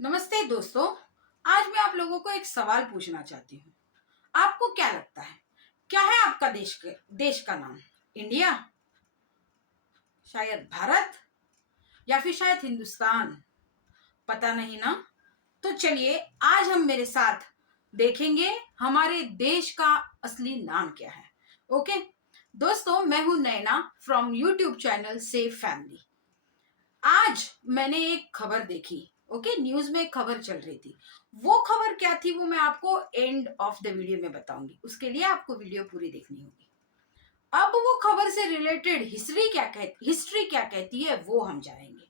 नमस्ते दोस्तों। आज मैं आप लोगों को एक सवाल पूछना चाहती हूँ। आपको क्या लगता है, क्या है आपका देश का नाम? इंडिया, शायद भारत, या फिर शायद हिंदुस्तान? पता नहीं ना। तो चलिए, आज हम मेरे साथ देखेंगे हमारे देश का असली नाम क्या है। ओके दोस्तों, मैं हूं Naina from YouTube channel safe family. आज मैंने एक खबर देखी। ओके, न्यूज में एक खबर चल रही थी। वो खबर क्या थी वो मैं आपको एंड ऑफ द वीडियो में बताऊंगी। उसके लिए आपको वीडियो पूरी देखनी होगी। अब वो खबर से रिलेटेड हिस्ट्री क्या कहती है वो हम जानेंगे।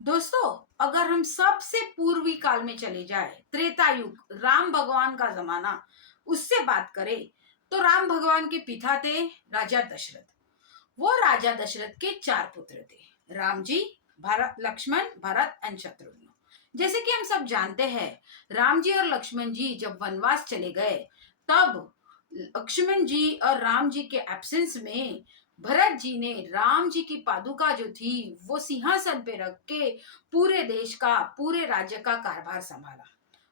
दोस्तों, अगर हम सबसे पूर्वी काल में चले जाए, त्रेता युग, राम भगवान का जमाना, उससे बात करें तो राम भगवान के पिता थे राजा दशरथ। वो राजा दशरथ के 4 पुत्र थे, राम जी, भरत, लक्ष्मण, भरत एंड शत्रुघ्न। जैसे कि हम सब जानते हैं, राम जी और लक्ष्मण जी जब वनवास चले गए, तब लक्ष्मण जी और राम जी के एब्सेंस में भरत जी ने राम जी की पादुका जो थी वो सिंहासन पे रख के पूरे देश का, पूरे राज्य का कारभार संभाला।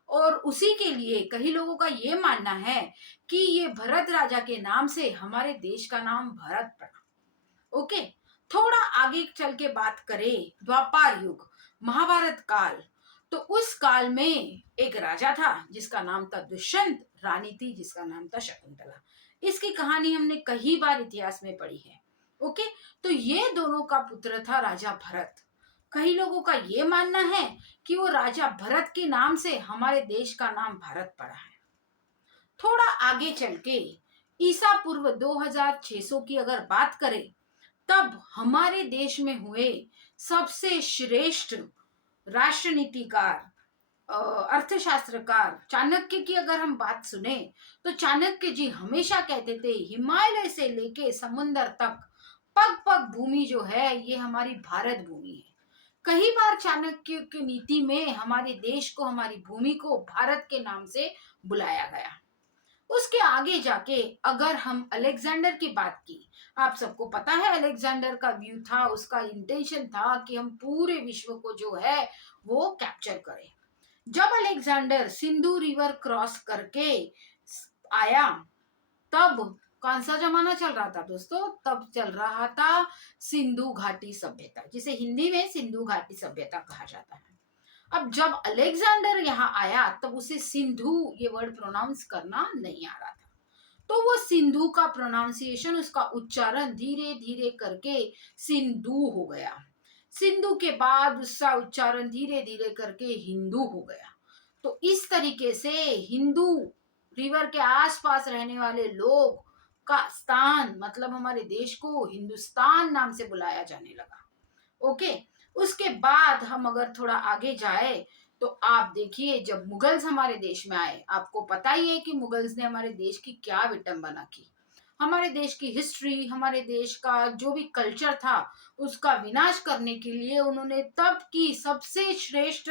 और उसी के लिए कई लोगों का ये मानना है कि ये भरत राजा के नाम से हमारे देश का नाम भारत पड़ा। ओके, थोड़ा आगे चल के बात करें, द्वापर युग, महाभारत काल। तो उस काल में एक राजा था जिसका नाम था दुष्यंत, रानी थी जिसका नाम था शकुंतला। इसकी कहानी हमने कई बार इतिहास में पढ़ी है। ओके, तो ये दोनों का पुत्र था राजा भरत। कई लोगों का ये मानना है कि वो राजा भरत के नाम से हमारे देश का नाम भारत पड़ा है। थोड़ा आगे चल के ईसा पूर्व 2600 की अगर बात करें, तब हमारे देश में हुए सबसे श्रेष्ठ राष्ट्रनीतिकार, अर्थशास्त्रकार चाणक्य की अगर हम बात सुने, तो चाणक्य जी हमेशा कहते थे हिमालय से लेके समुंदर तक पग पग भूमि जो है ये हमारी भारत भूमि है। कई बार चाणक्य की नीति में हमारे देश को, हमारी भूमि को भारत के नाम से बुलाया गया। उसके आगे जाके अगर हम अलेक्जेंडर की बात की, आप सबको पता है अलेक्जेंडर का व्यू था, उसका इंटेंशन था कि हम पूरे विश्व को जो है वो कैप्चर करें। जब अलेक्जेंडर सिंधु रिवर क्रॉस करके आया, तब कौन सा जमाना चल रहा था दोस्तों? तब चल रहा था सिंधु घाटी सभ्यता, जिसे हिंदी में सिंधु घाटी सभ्यता कहा जाता है। अब जब अलेक्जेंडर यहाँ आया तब उसे सिंधु ये वर्ड प्रोनाउंस करना नहीं आ रहा था। तो वो सिंधु का प्रोनाउंसिएशन, उसका उच्चारण धीरे धीरे करके सिंधु हो गया। सिंधु के बाद उसका उच्चारण धीरे धीरे करके हिंदू हो गया। तो इस तरीके से हिंदू रिवर के आसपास रहने वाले लोग का स्थान, मतलब हमारे देश को हिंदुस्तान नाम से बुलाया जाने लगा। ओके, उसके बाद हम अगर थोड़ा आगे जाए, तो आप देखिए जब मुगल्स हमारे देश में आए, आपको पता ही है कि मुगल्स ने हमारे देश की क्या विटंबना की। हमारे देश की हिस्ट्री, हमारे देश का जो भी कल्चर था, उसका विनाश करने के लिए उन्होंने तब की सबसे श्रेष्ठ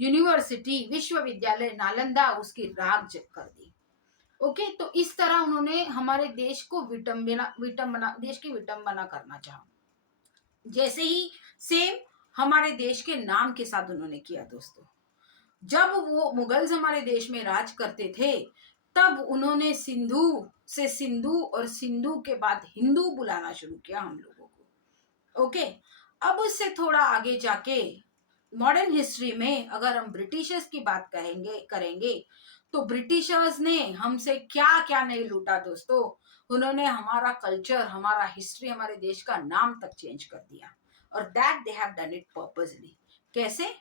यूनिवर्सिटी, विश्वविद्यालय नालंदा, उसकी राख कर दी। ओके, तो इस तरह उन्होंने हमारे देश को विटंबना विटंबना देश की विटंबना करना चाहा। जैसे ही सेम हमारे देश के नाम के साथ उन्होंने किया दोस्तों। जब वो मुगल्स हमारे देश में राज करते थे, तब उन्होंने सिंधु से सिंधु और सिंधु के बाद हिंदू बुलाना शुरू किया हम लोगों को। ओके, अब उससे थोड़ा आगे जाके मॉडर्न हिस्ट्री में अगर हम ब्रिटिशर्स की बात करेंगे, तो ब्रिटिशर्स ने हमसे क्या क्या नहीं लूटा दोस्तों। उन्होंने हमारा कल्चर, हमारा हिस्ट्री, हमारे देश का नाम तक चेंज कर दिया। और that they have done it purposely. कैसे?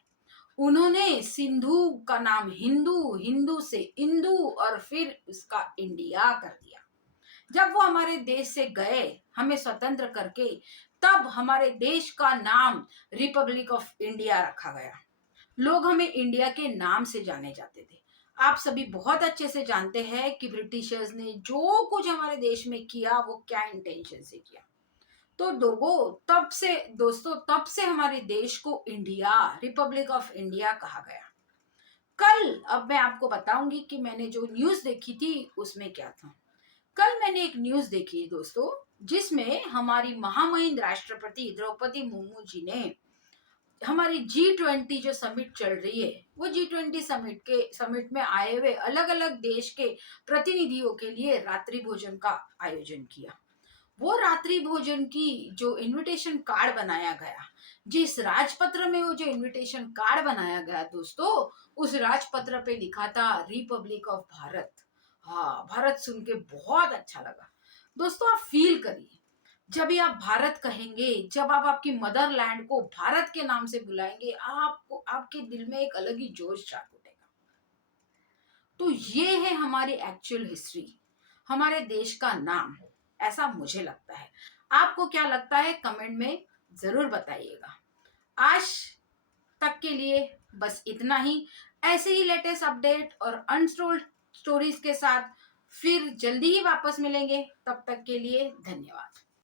उन्होंने सिंधु का नाम हिंदू, हिंदू से इंदु, और फिर उसका इंडिया कर दिया। जब वो हमारे देश से गए हमें स्वतंत्र करके, तब हमारे देश का नाम रिपब्लिक ऑफ इंडिया रखा गया। लोग हमें इंडिया के नाम से जाने जाते थे। आप सभी बहुत अच्छे से जानते हैं कि ब्रिटिशर्स ने जो कुछ हमारे देश में किया वो क्या इंटेंशन से किया। तो दोस्तों तब से हमारे देश को इंडिया, रिपब्लिक ऑफ इंडिया कहा गया। कल अब मैं आपको बताऊंगी कि मैंने जो न्यूज देखी थी उसमें क्या था। कल मैंने एक न्यूज देखी दोस्तों, जिसमें हमारी महामहिम राष्ट्रपति द्रौपदी मुर्मू जी ने हमारी G20 जो समिट चल रही है, वो G20 समिट में आए हुए अलग अलग देश के प्रतिनिधियों के लिए रात्रि भोजन का आयोजन किया। वो रात्रि भोजन की जो इनविटेशन कार्ड बनाया गया, जिस राजपत्र में वो जो इनविटेशन कार्ड बनाया गया दोस्तों, उस राजपत्र पे लिखा था रिपब्लिक ऑफ भारत। हाँ, भारत सुन के बहुत अच्छा लगा। दोस्तों आप फील करिए, जब भी आप भारत कहेंगे, जब आप आपकी मदरलैंड को भारत के नाम से बुलाएंगे, आपको आपके दिल में एक अलग ही जोश जाग उठेगा। तो ये है हमारी एक्चुअल हिस्ट्री, हमारे देश का नाम, ऐसा मुझे लगता है। आपको क्या लगता है कमेंट में ज़रूर बताइएगा। आज तक के लिए बस इतना ही। ऐसे ही लेटेस्ट अपडेट और अनटोल्ड स्टोरीज के साथ फिर जल्दी ही वापस मिलेंगे। तब तक के लिए धन्यवाद।